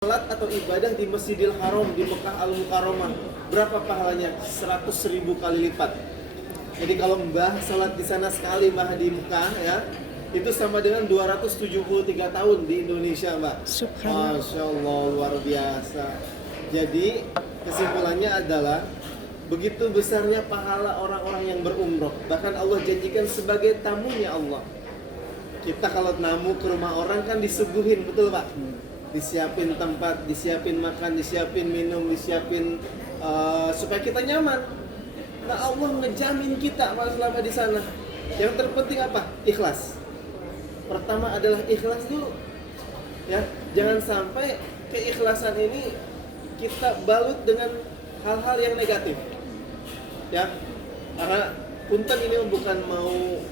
Salat atau ibadah di Masjidil Haram di Mekah Al-Mukarramah, berapa pahalanya? 100.000 kali lipat. Jadi kalau Mbah salat di sana sekali, Mbah di Mekah ya, itu sama dengan 273 tahun di Indonesia, Mbak. Subhanallah. Masya Allah, luar biasa. Jadi kesimpulannya adalah begitu besarnya pahala orang-orang yang berumroh. Bahkan Allah janjikan sebagai tamunya Allah. Kita kalau namu ke rumah orang kan disuguhin, betul Pak? Disiapin tempat, disiapin makan, disiapin minum, disiapin supaya kita nyaman. Nah Allah ngejamin kita Pak selama di sana. Yang terpenting apa? Ikhlas. Pertama adalah ikhlas dulu. Ya, jangan sampai keikhlasan ini kita balut dengan hal-hal yang negatif. Ya, karena punten ini bukan mau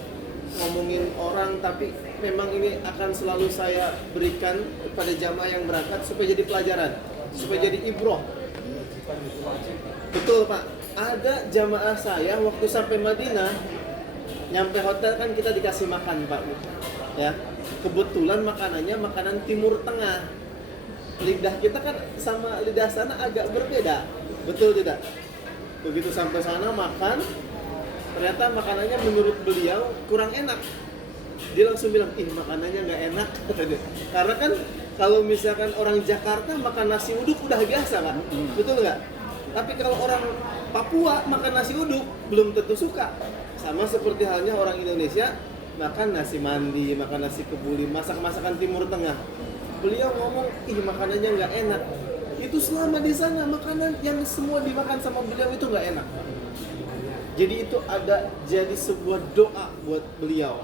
ngomongin orang, tapi memang ini akan selalu saya berikan kepada jamaah yang berangkat supaya jadi pelajaran, supaya jadi ibroh. Betul Pak, ada jamaah saya waktu sampai Madinah, nyampe hotel kan kita dikasih makan Pak, ya. Kebetulan makanannya makanan Timur Tengah. Lidah kita kan sama lidah sana agak berbeda, betul tidak? Begitu sampai sana makan, ternyata makanannya menurut beliau kurang enak. Dia langsung bilang, makanannya nggak enak. Karena kan kalau misalkan orang Jakarta makan nasi uduk udah biasa kan, betul nggak? Tapi kalau orang Papua makan nasi uduk belum tentu suka. Sama seperti halnya orang Indonesia makan nasi mandi, makan nasi kebuli, masakan Timur Tengah. Beliau ngomong, makanannya nggak enak. Itu selama di sana makanan yang semua dimakan sama beliau itu nggak enak. Jadi itu ada jadi sebuah doa buat beliau.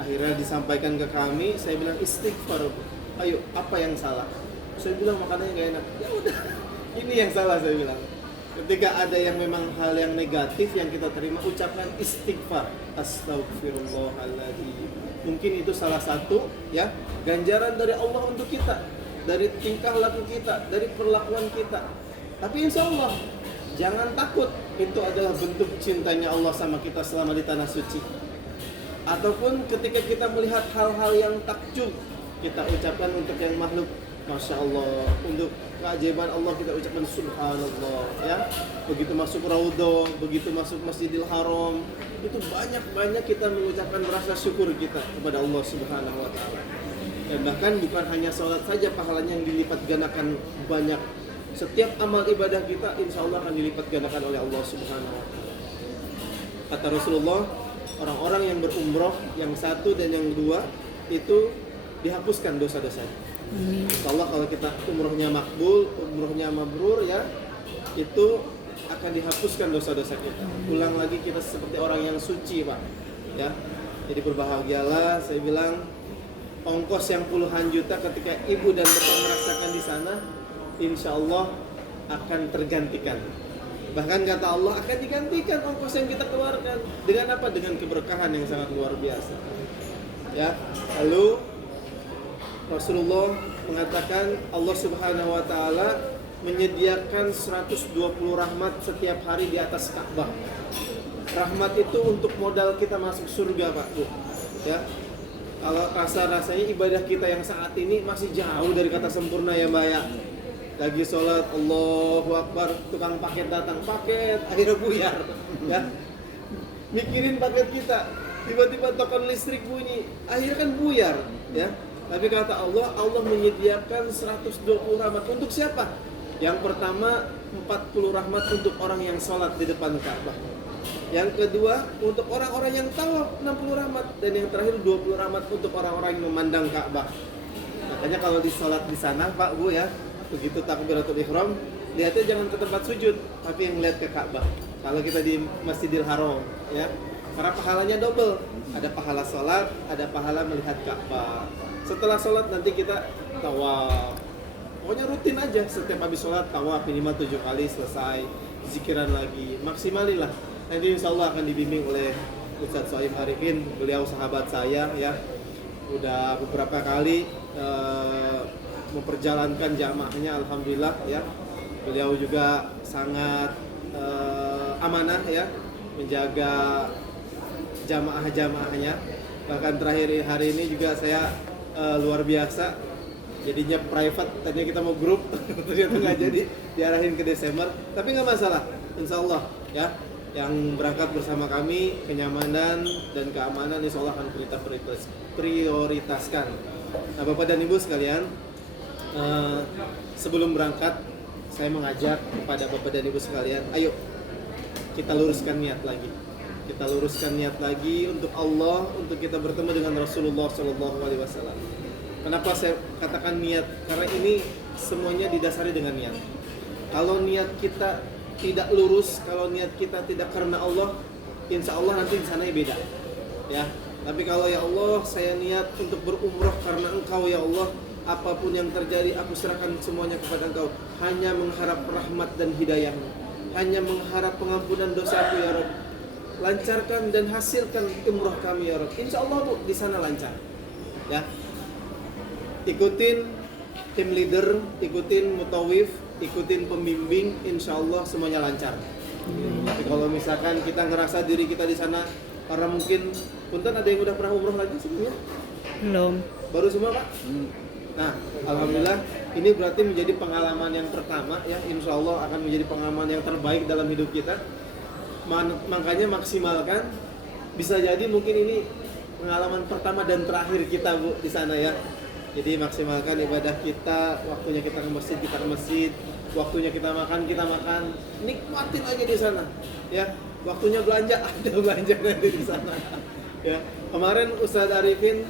Akhirnya disampaikan ke kami, saya bilang istighfar. Ayo, apa yang salah? Saya bilang makanannya nggak enak. Ya udah, ini yang salah saya bilang. Ketika ada yang memang hal yang negatif yang kita terima, ucapkan istighfar. Astagfirullahaladzim. Mungkin itu salah satu ya ganjaran dari Allah untuk kita, dari tingkah laku kita, dari perlakuan kita. Tapi insya Allah jangan takut, itu adalah bentuk cintanya Allah sama kita selama di tanah suci. Ataupun ketika kita melihat hal-hal yang takjub, kita ucapkan untuk yang makhluk, Masya Allah. Untuk keajaiban Allah kita ucapkan Subhanallah ya. Begitu masuk Raudhah, begitu masuk Masjidil Haram, itu banyak-banyak kita mengucapkan rasa syukur kita kepada Allah Subhanahu wa Ta'ala. Dan bahkan bukan hanya sholat saja pahalanya yang dilipat gandakan banyak. Setiap amal ibadah kita insya Allah akan dilipat gandakan oleh Allah Subhanahu wa Ta'ala. Kata Rasulullah, orang-orang yang berumroh yang satu dan yang dua itu dihapuskan dosa-dosanya. Insya Allah kalau kita umrohnya makbul, umrohnya mabrur ya, itu akan dihapuskan dosa-dosa kita. Ulang lagi kita seperti orang yang suci Pak. Ya, jadi berbahagialah. Saya bilang ongkos yang puluhan juta ketika ibu dan bapak merasakan di sana, insya Allah akan tergantikan. Bahkan kata Allah akan digantikan ongkos yang kita keluarkan. Dengan apa? Dengan keberkahan yang sangat luar biasa. Ya, lalu Rasulullah mengatakan Allah Subhanahu wa Ta'ala menyediakan 120 rahmat setiap hari di atas Ka'bah. Rahmat itu untuk modal kita masuk surga Pak Bu. Ya. Kalau rasa-rasanya ibadah kita yang saat ini masih jauh dari kata sempurna ya Mbak ya. Lagi sholat, Allahu Akbar, tukang paket datang, paket, akhirnya buyar ya. Mikirin paket kita, tiba-tiba token listrik bunyi, akhirnya kan buyar ya. Tapi kata Allah, Allah menyediakan 120 rahmat untuk siapa? Yang pertama 40 rahmat untuk orang yang sholat di depan Ka'bah. Yang kedua untuk orang-orang yang tawaf 60 rahmat. Dan yang terakhir 20 rahmat untuk orang-orang yang memandang Ka'bah. Makanya kalau di sholat di sana Pak Bu ya, begitu takbiratul ihram, lihatnya jangan ke tempat sujud, tapi yang lihat ke Ka'bah. Kalau kita di Masjidil Haram ya, karena pahalanya double. Ada pahala sholat, ada pahala melihat Ka'bah. Setelah sholat nanti kita tawaf. Pokoknya rutin aja, setiap habis sholat tawaf minimal 7 kali, selesai zikiran lagi, maksimalilah. Nanti insya Allah akan dibimbing oleh Ustadz Sohaib Arifin. Beliau sahabat saya ya, udah beberapa kali memperjalankan jamaahnya, alhamdulillah ya. Beliau juga sangat amanah ya, menjaga jamaah-jamaahnya. Bahkan terakhir hari ini juga saya luar biasa Jadinya private, tadinya kita mau grup, ternyata nggak jadi, diarahin ke Desember. Tapi nggak masalah, insya Allah ya. Yang berangkat bersama kami, kenyamanan dan keamanan insya Allah akan kita prioritaskan. Nah Bapak dan Ibu sekalian, sebelum berangkat saya mengajak kepada Bapak dan Ibu sekalian, ayo kita luruskan niat lagi. Kita luruskan niat lagi untuk Allah, untuk kita bertemu dengan Rasulullah SAW. Kenapa saya katakan niat? Karena ini semuanya didasari dengan niat. Kalau niat kita tidak lurus, kalau niat kita tidak karena Allah, insya Allah nanti di sana beda. Ya. Tapi kalau ya Allah, saya niat untuk berumrah karena Engkau ya Allah, apapun yang terjadi aku serahkan semuanya kepada Engkau. Hanya mengharap rahmat dan hidayah-Mu. Hanya mengharap pengampunan dosaku ya Rabb. Lancarkan dan hasilkan umrah kami ya Rabb. Insya Allah Bu, di sana lancar. Ya. Ikutin tim leader, ikutin mutawif, ikutin pembimbing, insya Allah semuanya lancar. Tapi kalau misalkan kita ngerasa diri kita di sana, karena mungkin punten ada yang udah pernah umroh lagi sebelumnya? Belum. Baru semua Pak? Nah, alhamdulillah ini berarti menjadi pengalaman yang pertama ya, insya Allah akan menjadi pengalaman yang terbaik dalam hidup kita. Makanya maksimalkan, bisa jadi mungkin ini pengalaman pertama dan terakhir kita Bu di sana ya. Jadi maksimalkan ibadah kita, waktunya kita ke masjid, kita ke masjid, waktunya kita makan, nikmatin aja di sana. Ya, waktunya belanja, ada belanja nanti di sana. Ya, kemarin Ustadz Arifin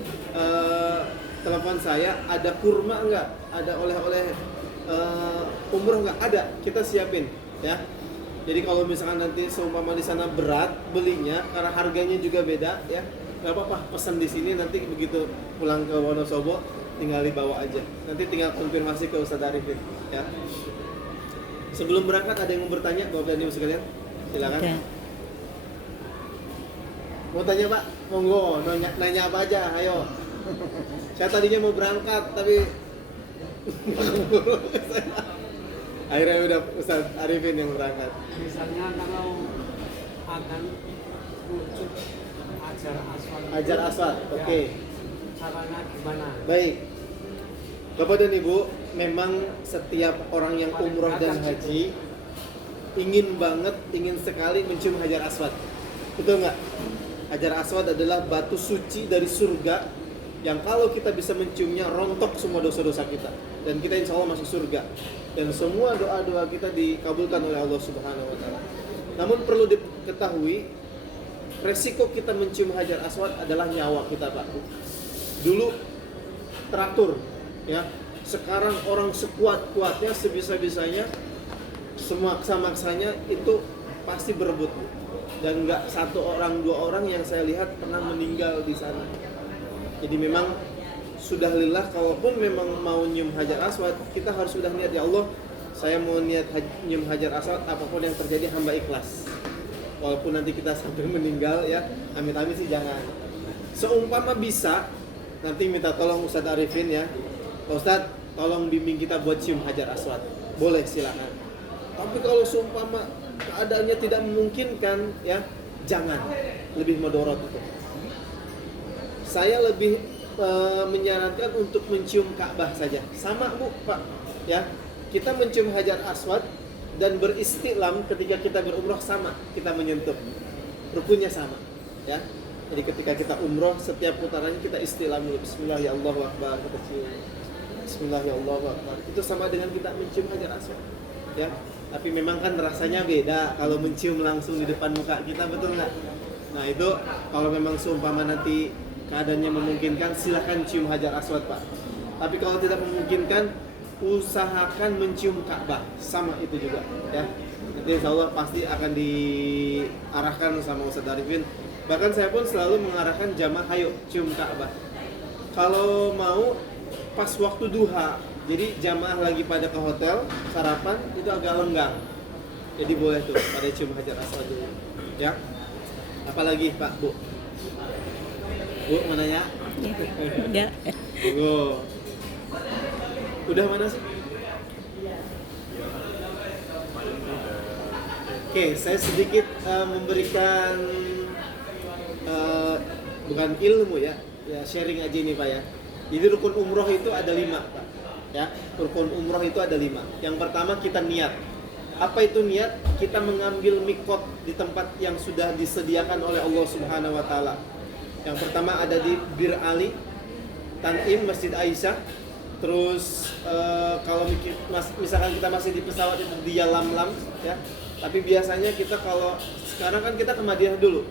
telepon saya, ada kurma enggak? Ada oleh-oleh umroh enggak? Ada, kita siapin. Ya, jadi kalau misalkan nanti seumpama di sana berat belinya, karena harganya juga beda, ya, nggak apa-apa, pesan di sini nanti begitu pulang ke Wonosobo tinggal dibawa aja. Nanti tinggal konfirmasi ke Ustadz Arifin ya. Sebelum berangkat ada yang mau bertanya Bapak dan Ibu sekalian? Silakan. Ada. Mau tanya Pak? Monggo, nanya apa aja, ayo. Saya tadinya mau berangkat tapi akhirnya udah Ustadz Arifin yang berangkat. Misalnya kalau akan wujud Hajar Aswad, ya, oke. caranya gimana? Baik. Bapak dan Ibu, memang setiap orang yang umroh dan haji ingin sekali mencium Hajar Aswad. Betul nggak? Hajar Aswad adalah batu suci dari surga yang kalau kita bisa menciumnya rontok semua dosa-dosa kita dan kita insya Allah masuk surga dan semua doa-doa kita dikabulkan oleh Allah Subhanahu Wa Taala. Namun perlu diketahui, resiko kita mencium Hajar Aswad adalah nyawa kita Pak. Dulu teratur ya, sekarang orang sekuat-kuatnya, sebisa-bisanya, semaksa-maksanya itu pasti berebut dan nggak satu orang dua orang yang saya lihat pernah meninggal di sana. Jadi memang sudah lillah, kalaupun memang mau nyium Hajar Aswad, kita harus sudah niat ya Allah, saya mau niat nyium Hajar Aswad, apapun yang terjadi hamba ikhlas. Walaupun nanti kita sampai meninggal ya, amit-amit sih jangan. Seumpama bisa, nanti minta tolong Ustadz Arifin ya, Pak Ustadz tolong bimbing kita buat cium Hajar Aswad. Boleh, silakan. Tapi kalau seumpama keadaannya tidak memungkinkan ya, jangan. Lebih madorot itu. Saya lebih menyarankan untuk mencium Ka'bah saja. Sama Bu, Pak. Ya, kita mencium Hajar Aswad dan beristilam ketika kita berumroh sama, kita menyentuh. Rukunnya sama, ya. Jadi ketika kita umroh, setiap putarannya kita istilam dulu. Bismillahirrahmanirrahim, kita cium. Bismillahirrahmanirrahim. Itu sama dengan kita mencium Hajar Aswad, ya. Tapi memang kan rasanya beda kalau mencium langsung di depan muka kita, betul nggak? Nah itu kalau memang seumpama nanti keadaannya memungkinkan, silakan cium Hajar Aswad Pak. Tapi kalau tidak memungkinkan, usahakan mencium Ka'bah, sama itu juga ya. Nanti insya Allah pasti akan diarahkan sama Ustadz Arifin. Bahkan saya pun selalu mengarahkan jamaah, ayo cium Ka'bah. Kalau mau pas waktu duha, jadi jamaah lagi pada ke hotel sarapan itu agak lenggang, jadi boleh tuh pada cium Hajar Aswad dulu ya. Apalagi Pak, Bu mau nanya? Ya. Tunggu. Udah mana sih? Oke, saya sedikit memberikan bukan ilmu ya, sharing aja ini Pak ya. Jadi rukun umroh itu ada 5 Pak. Ya, rukun umroh itu ada 5. Yang pertama kita niat. Apa itu niat? Kita mengambil mikot di tempat yang sudah disediakan oleh Allah Subhanahu wa taala. Yang pertama ada di Bir Ali, Tan'im, Masjid Aisyah. Terus kalau misalkan kita masih di pesawat itu di Yalamlam ya. Tapi biasanya kita kalau sekarang kan kita ke Madinah dulu.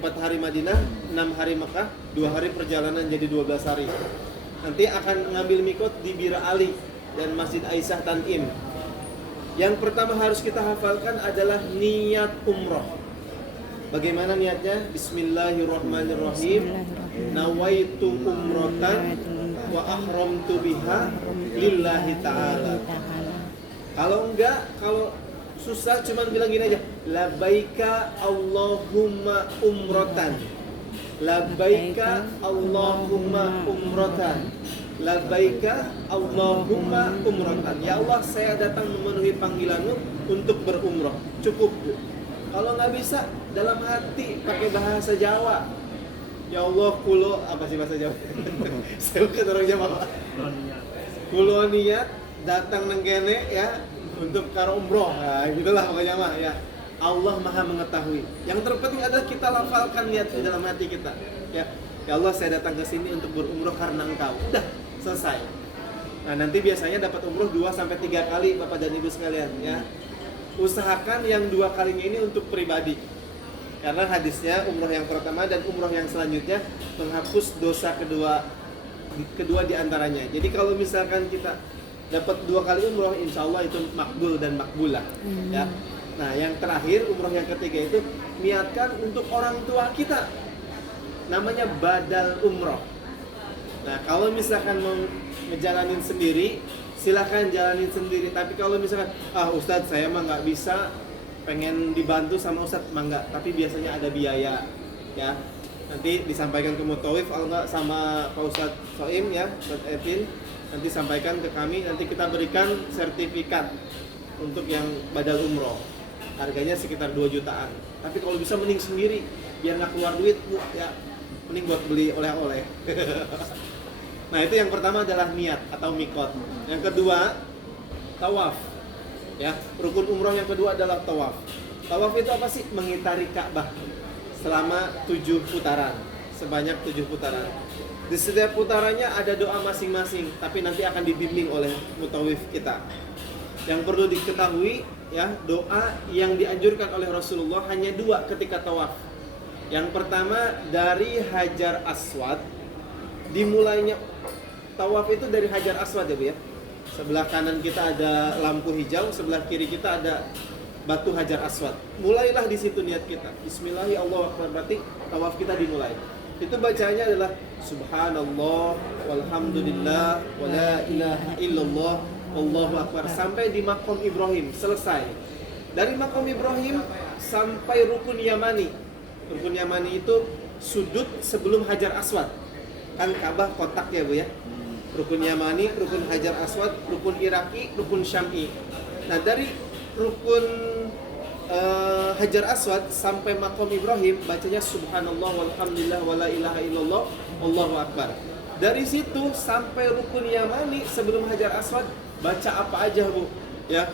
4 hari Madinah, 6 hari Mekah, 2 hari perjalanan jadi 12 hari. Nanti akan ngambil mikot di Bir Ali dan Masjid Aisyah Tan'im. Yang pertama harus kita hafalkan adalah niat umroh. Bagaimana niatnya? Bismillahirrahmanirrahim. Nawaitu umrotan wa ahramtu biha lillahi ta'ala. Kalau susah cuman bilang gini aja, labbaika Allahumma umrotan, labbaika Allahumma umrotan, labbaika Allahumma umrotan. Ya Allah, saya datang memenuhi panggilanmu untuk berumroh. Cukup, Bu. Kalau nggak bisa, dalam hati pakai bahasa Jawa. Ya Allah, kulo apa sih bahasa Jawa? Saya bukan orang Jawa. Kulo niat datang nang kene ya untuk karo umroh. Nah, gitulah pokoknya mah ya. Allah Maha mengetahui. Yang terpenting adalah kita lafalkan niat di dalam hati kita. Ya, ya Allah, saya datang ke sini untuk berumroh karena Engkau. Udah, selesai. Nah, nanti biasanya dapat umroh 2 sampai 3 kali Bapak dan Ibu sekalian ya. Usahakan yang 2 kalinya ini untuk pribadi. Karena hadisnya umroh yang pertama dan umroh yang selanjutnya menghapus dosa kedua di antaranya. Jadi kalau misalkan kita dapat 2 kali umroh, insya Allah itu makbul dan makbulah. Ya. Nah, yang terakhir umroh yang ketiga itu niatkan untuk orang tua kita. Namanya badal umroh. Nah, kalau misalkan mau ngejalanin sendiri, silahkan jalanin sendiri. Tapi kalau misalkan, Ustadz saya mah nggak bisa, pengen dibantu sama Ustadz, mah nggak. Tapi biasanya ada biaya, ya. Nanti disampaikan ke Mutawif, kalau nggak sama Pak Ustadz Soim ya, Ustadz Edwin. Nanti sampaikan ke kami, nanti kita berikan sertifikat untuk yang badal umroh. Harganya sekitar 2 jutaan. Tapi kalau bisa mending sendiri, biar nggak keluar duit, Bu, ya. Mending buat beli oleh-oleh. Nah, itu yang pertama adalah niat atau mikot. Yang kedua, tawaf. Ya, rukun umroh yang kedua adalah tawaf. Tawaf itu apa sih? Mengitari Ka'bah selama 7 putaran, sebanyak 7 putaran. Di setiap putarannya ada doa masing-masing, tapi nanti akan dibimbing oleh mutawif kita. Yang perlu diketahui ya, doa yang dianjurkan oleh Rasulullah hanya 2 ketika tawaf. Yang pertama dari Hajar Aswad, dimulainya tawaf itu dari Hajar Aswad ya Bu ya. Sebelah kanan kita ada lampu hijau, sebelah kiri kita ada batu Hajar Aswad. Mulailah di situ niat kita. Bismillahirrahmanirrahim, berarti tawaf kita dimulai. Itu bacanya adalah Subhanallah walhamdulillah wala ilaha illallah wallahu akbar sampai di Maqam Ibrahim, selesai. Dari Maqam Ibrahim sampai Rukun Yamani. Rukun Yamani itu sudut sebelum Hajar Aswad. Kan Ka'bah kotak ya Bu ya. Rukun Yamani, Rukun Hajar Aswad, Rukun Iraki, Rukun Syam'i. Nah, dari Rukun Hajar Aswad sampai Maqam Ibrahim bacanya Subhanallah walhamdulillah wala ilaha illallah wallahu akbar. Dari situ sampai Rukun Yamani sebelum Hajar Aswad baca apa aja Bu ya.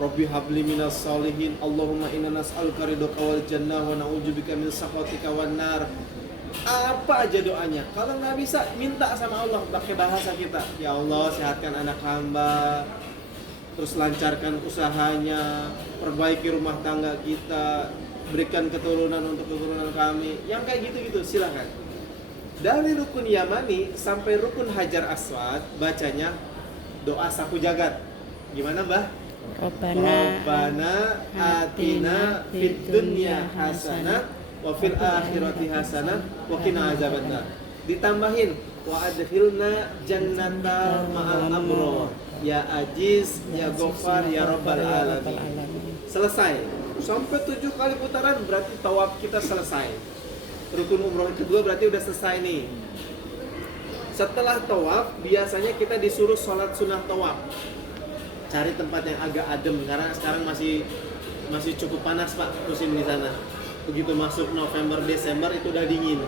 Rabbi habli minas salihin, Allahumma inna nas'aluka ridhaka wal jannah wa na'udzubika min sakhatika wan nar. Apa aja doanya. Kalau nggak bisa, minta sama Allah pakai bahasa kita. Ya Allah, sehatkan anak hamba, terus lancarkan usahanya, perbaiki rumah tangga kita, berikan keturunan untuk keturunan kami. Yang kayak gitu-gitu silakan. Dari Rukun Yamani sampai Rukun Hajar Aswad bacanya doa sapu jagat. Gimana, Mbah? Rabbana atina fid dunya hasanah wa fil akhirati hasanah wa qina azabannar. Ditambahin wa adkhilna jannata ma'al abrar. Ya Aziz, ya Ghaffar, ya Rabbal alamin. Selesai. Sampai 7 kali putaran berarti tawaf kita selesai. Rukun umroh kedua berarti udah selesai nih. Setelah tawaf biasanya kita disuruh sholat sunnah tawaf. Cari tempat yang agak adem karena sekarang masih cukup panas Pak musim di sana. Begitu masuk November Desember itu udah dingin.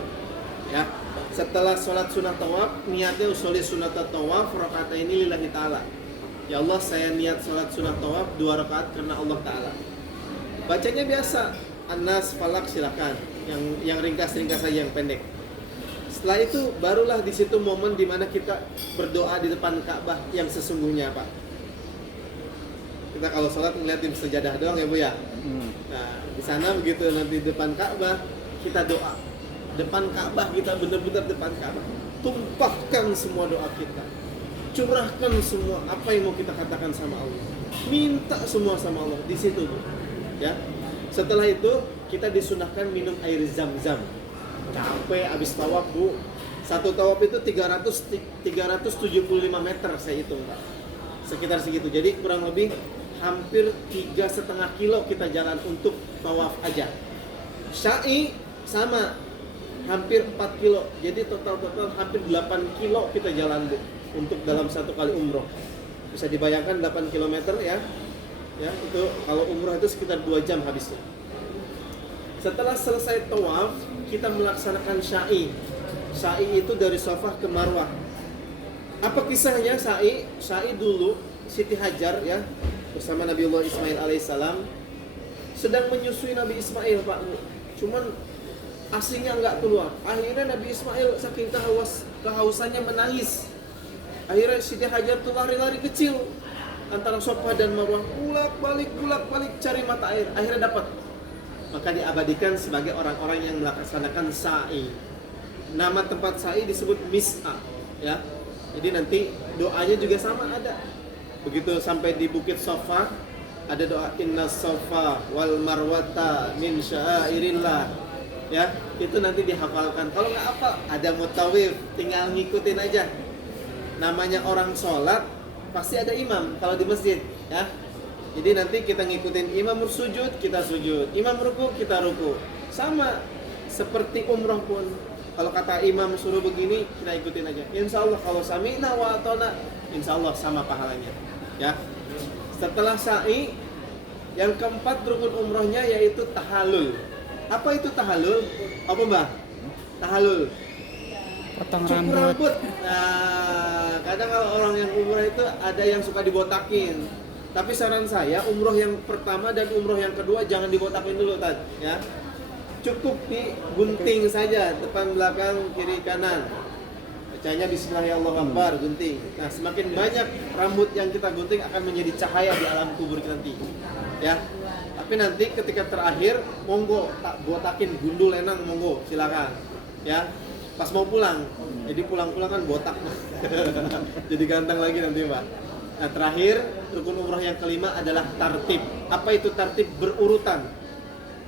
Ya. Setelah sholat sunnah tawaf, niatnya usoli sunnah tawaf rakaat ini lillahi ta'ala. Ya Allah, saya niat sholat sunnah tawaf 2 rakaat karena Allah Ta'ala. Bacanya biasa, An-Nas, Falak silakan. Yang ringkas-ringkas saja, yang pendek. Setelah itu barulah di situ momen dimana kita berdoa di depan Ka'bah yang sesungguhnya, Pak. Kita kalau sholat ngeliatin sejadah doang ya Bu ya. Nah di sana begitu nanti depan Ka'bah kita doa. Depan Ka'bah kita benar-benar depan Ka'bah. Tumpahkan semua doa kita. Curahkan semua apa yang mau kita katakan sama Allah. Minta semua sama Allah di situ Bu. Ya. Setelah itu kita disunahkan minum air zam-zam. Capek abis tawaf Bu. Satu tawaf itu 375 meter saya hitung Pak. Sekitar segitu. Jadi kurang lebih hampir 3,5 kilo kita jalan untuk tawaf aja. Sa'i sama hampir 4 kilo. Jadi total hampir 8 kilo kita jalan Bu untuk dalam satu kali umroh. Bisa dibayangkan 8 km ya. Ya, itu kalau umroh itu sekitar 2 jam habisnya. Setelah selesai tawaf, kita melaksanakan sa'i. Sa'i itu dari Shafah ke Marwah. Apa kisahnya sa'i? Sa'i dulu Siti Hajar ya bersama Nabiullah Ismail alaihissalam sedang menyusui Nabi Ismail Pak. Cuman asinya nggak keluar. Akhirnya Nabi Ismail saking kehausannya menangis. Akhirnya Siti Hajar tuh lari-lari kecil antara Shafah dan Marwah, bolak-balik cari mata air. Akhirnya dapat. Maka diabadikan sebagai orang-orang yang melaksanakan sa'i. Nama tempat sa'i disebut Mis'a ya. Jadi nanti doanya juga sama ada. Begitu sampai di Bukit Safa ada doa Inna Safa wal Marwata min syairillah. Ya, itu nanti dihafalkan. Kalau nggak apa, ada mutawif, tinggal ngikutin aja. Namanya orang sholat pasti ada imam kalau di masjid ya. Jadi nanti kita ngikutin imam bersujud, kita sujud. Imam ruku, kita ruku. Sama seperti umroh pun. Kalau kata imam suruh begini, kita ikutin aja. Insya Allah kalau sami'na wa atona, insya Allah sama pahalanya. Ya. Setelah sa'i, yang keempat rukun umrohnya yaitu tahalul. Apa itu tahalul? Apa Mbah? Tahalul. Potong Cukur rambut. rambut. Nah, kadang kalau orang yang umroh itu ada yang suka dibotakin. Tapi saran saya, umroh yang pertama dan umroh yang kedua jangan dibotakin dulu, Tad, ya. Cukup digunting saja, depan belakang, kiri kanan. Bacanya Bismillahirrahmanirrahim, gunting. Nah, semakin banyak rambut yang kita gunting akan menjadi cahaya di alam kubur nanti. Ya. Tapi nanti ketika terakhir, monggo tak botakin gundul enang, monggo, silakan. Ya. Pas mau pulang. Jadi pulang-pulang kan botak. Jadi ganteng lagi nanti, Pak. Nah, terakhir rukun umrah yang kelima adalah tartib. Apa itu tartib? Berurutan.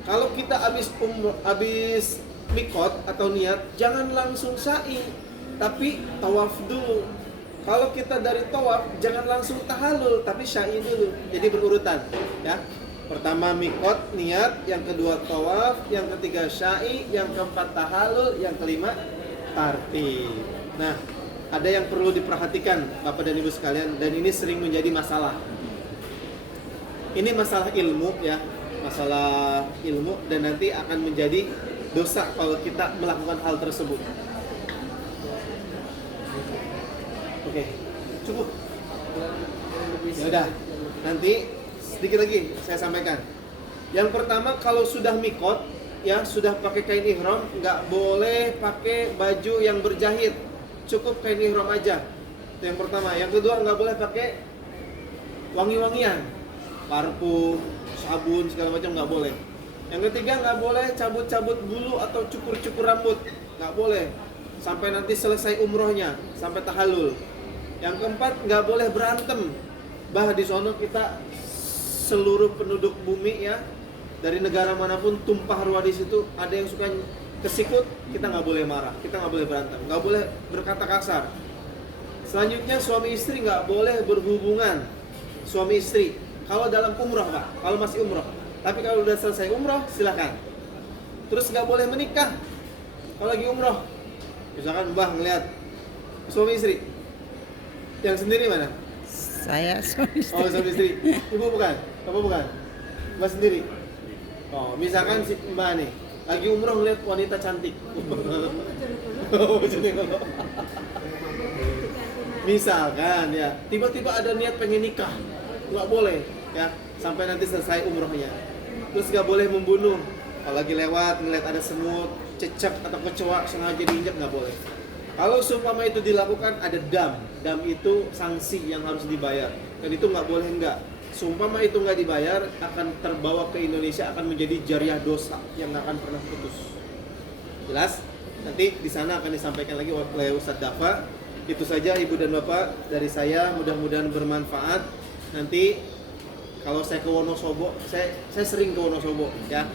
Kalau kita habis mikot atau niat, jangan langsung sa'i, tapi tawaf dulu. Kalau kita dari tawaf, jangan langsung tahalul, tapi sa'i dulu. Jadi berurutan, ya. Pertama mikot, niat, yang kedua tawaf, yang ketiga sa'i, yang keempat tahalul, yang kelima tartib. Nah, ada yang perlu diperhatikan Bapak dan Ibu sekalian, dan ini sering menjadi masalah. Ini masalah ilmu ya, masalah ilmu, dan nanti akan menjadi dosa kalau kita melakukan hal tersebut. Oke, cukup. Ya udah, nanti sedikit lagi saya sampaikan. Yang pertama, kalau sudah mikot ya, sudah pakai kain ihram, nggak boleh pakai baju yang berjahit. Cukup kain ihram aja. Itu yang pertama. Yang kedua, nggak boleh pakai wangi-wangian, parfum, sabun segala macam nggak boleh. Yang ketiga, nggak boleh cabut-cabut bulu atau cukur-cukur rambut, nggak boleh sampai nanti selesai umrohnya, sampai tahalul. Yang keempat, nggak boleh berantem. Bah di sono kita seluruh penduduk bumi ya, dari negara manapun tumpah ruah di situ. Ada yang suka kesikut, kita nggak boleh marah, kita nggak boleh berantem, nggak boleh berkata kasar. Selanjutnya, suami istri nggak boleh berhubungan. Suami istri kalau dalam umroh Pak, kalau masih umroh. Tapi kalau udah selesai umroh silakan. Terus nggak boleh menikah kalau lagi umroh. Misalkan Mbah ngeliat suami istri, yang sendiri mana? Saya suami istri. Oh, suami istri. Ibu bukan? Bapak bukan? Mbah sendiri? Oh, misalkan si Mbah nih lagi umroh ngeliat wanita cantik. Wujudnya kalau misalkan ya, tiba-tiba ada niat pengen nikah, nggak boleh ya, sampai nanti selesai umrohnya. Terus nggak boleh membunuh, apalagi lewat ngeliat ada semut, cecak atau kecoa sengaja diinjak, nggak boleh. Kalau seumpama itu dilakukan ada dam itu sanksi yang harus dibayar, dan itu nggak boleh nggak. Seumpama itu nggak dibayar akan terbawa ke Indonesia, akan menjadi jariah dosa yang nggak akan pernah putus. Jelas? Nanti di sana akan disampaikan lagi oleh Ustadz Dafa. Itu saja Ibu dan Bapak dari saya, mudah-mudahan bermanfaat. Nanti kalau saya ke Wonosobo, saya sering ke Wonosobo ya.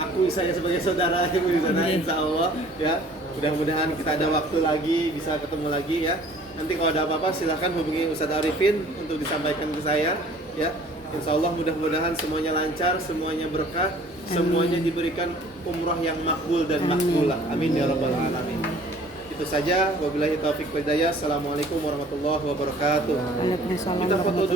Akui saya sebagai saudara Ibu di sana, insya Allah ya. Mudah-mudahan kita ada waktu lagi, bisa ketemu lagi ya. Nanti kalau ada apa-apa silahkan hubungi Ustadz Arifin untuk disampaikan ke saya ya. Insya Allah mudah-mudahan semuanya lancar, semuanya berkah, semuanya diberikan umrah yang makbul dan makbulah. Amin ya rabbal alamin. Itu saja. Wabillahi taufiq wal hidayah. Assalamualaikum warahmatullahi wabarakatuh. Waalaikumsalam Kita foto dulu.